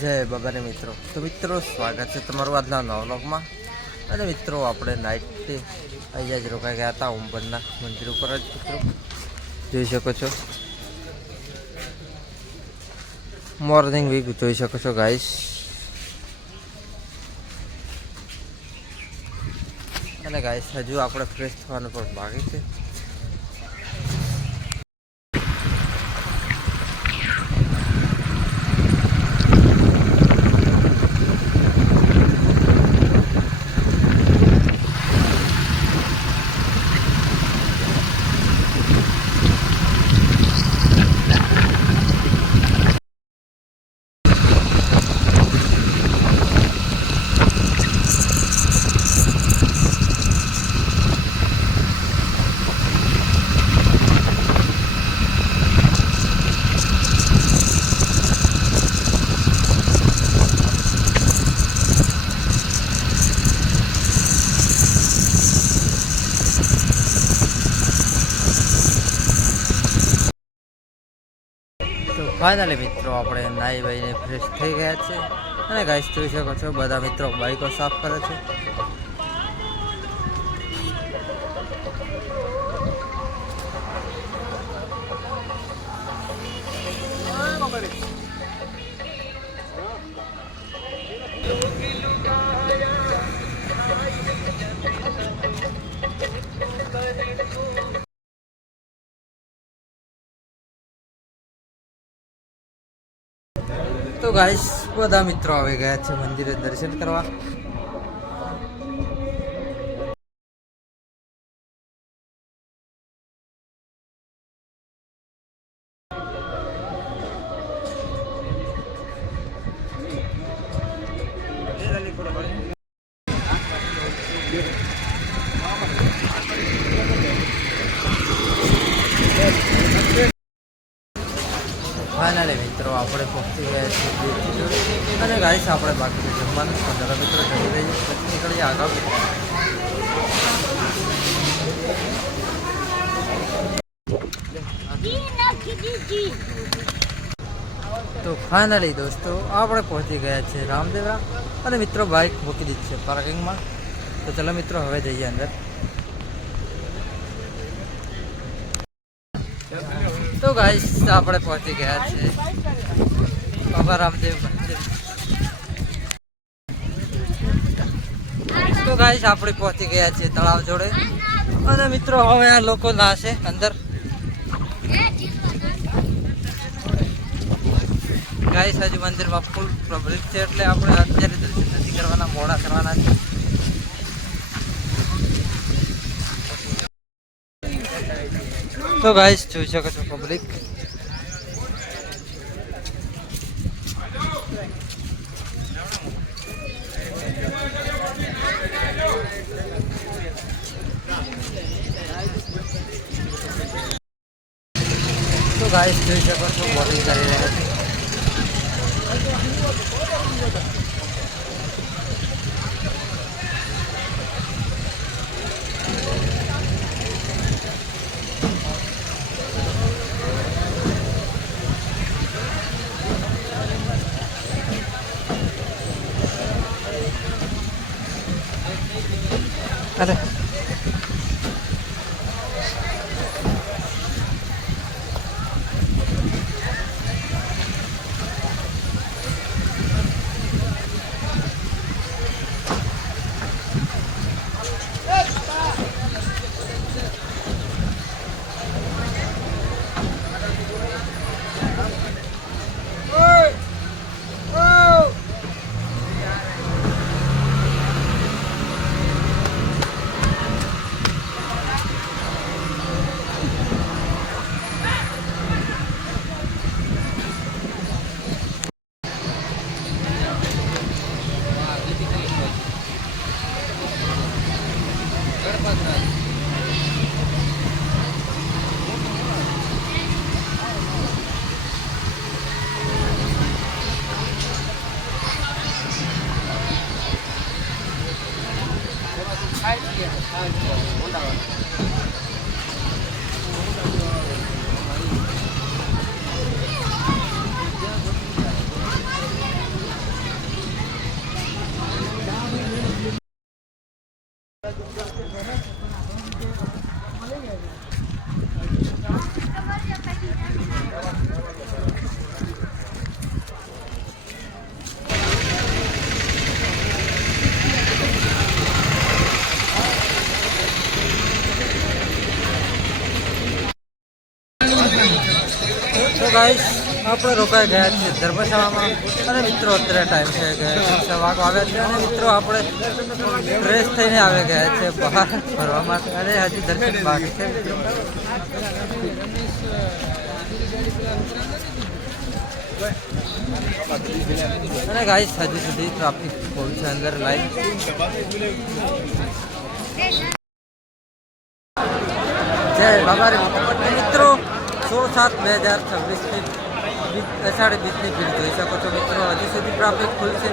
જય બાબાને મિત્રો. તો મિત્રો સ્વાગત છે તમારું આજના નવા વ્લોગમાં. અને મિત્રો આપણે નાઇટ અહીંયા જ રોકાઈ ગયા હતા ઓમપરના મંદિર ઉપર જ. મિત્રો જોઈ શકો છો મોર્નિંગ વીક જોઈ શકો છો ગાઈસ. અને ગાઈસ હજુ આપણે ફ્રેશ થવાનું પણ બાકી છે. ફાઇનલી મિત્રો આપણે નાહી વાઈને ફ્રેશ થઈ ગયા છે. અને ગાઈસ જોઈ શકો છો બધા મિત્રો બાઈકો સાફ કરે છે. તો ગાઈસ બધા મિત્રો આવી ગયા છે મંદિરે દર્શન કરવા. ફાઇનલી મિત્રો આપણે પહોંચી ગયા છીએ અને ગાઈસ આપણે બાકી જમવાનું બધા મિત્રો જમી લઈએ પછી નીકળીએ આગળ. તો ફાઇનલી દોસ્તો આપણે પહોંચી ગયા છીએ રામદેવરા. અને મિત્રો બાઇક મૂકી દીધી છે પાર્કિંગમાં. તો ચલો મિત્રો હવે જઈએ અંદર. તો ગાઈસ આપણે પહોંચી ગયા છે બાબા રામદેવ મંદિર. તો ગાઈસ આપણે પહોંચી ગયા છીએ તળાવ જોડે. અને મિત્રો હવે આ લોકો નાશે અંદર. ગાઈસ હજુ મંદિરમાં ફૂલ પબ્લિક છે એટલે આપણે અત્યારે દર્શન નથી કરવાના, મોડા કરવાના છે. તો ગાઈસ જોઈ શકો છો પબ્લિક. તો ગાઈસ જોઈ શકો છો બોટિંગ કરી રહ્યા છે. અરે આપણે રોકાઈ ગયા છીએ ધર્મશાળામાં અને મિત્રો અત્યારે ટાઈમ છે કે 6 વાગવા આવ્યા છે અને મિત્રો આપણે ફ્રેશ થઈને આવી ગયા છે બહાર ફરવા માટે અને હજી દર્શન બાકી છે મિત્રો. અને ગાઈસ હજી સુધી ટ્રાફિક બહુ છે અંદર લાઈન. જય બાબા રે મિત્રો 16/7/2026 અષાઢી બીજની ભીડ જોઈ શકો છો મિત્રો. હજી સુધી ટ્રાફિક ફૂલ છે.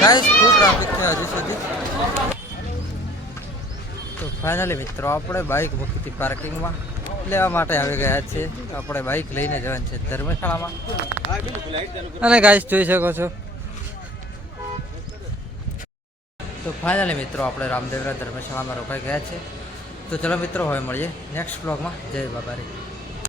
ગાઈસ ફૂલ ટ્રાફિક છે હજી સુધી. તો ફાઇનલી મિત્રો આપણે બાઇક મૂકી પાર્કિંગમાં લેવા માટે આવી ગયા છે. આપણે બાઇક લઈને જવાનું છે ધર્મશાળામાં અને ગાઈસ જોઈ શકો છો. તો ફાઇનલી મિત્રો આપણે રામદેવરા ધર્મશાળામાં રોકાઈ ગયા છે. તો ચલો મિત્રો હવે મળીએ નેક્સ્ટ બ્લોગમાં. જય બાબા રે.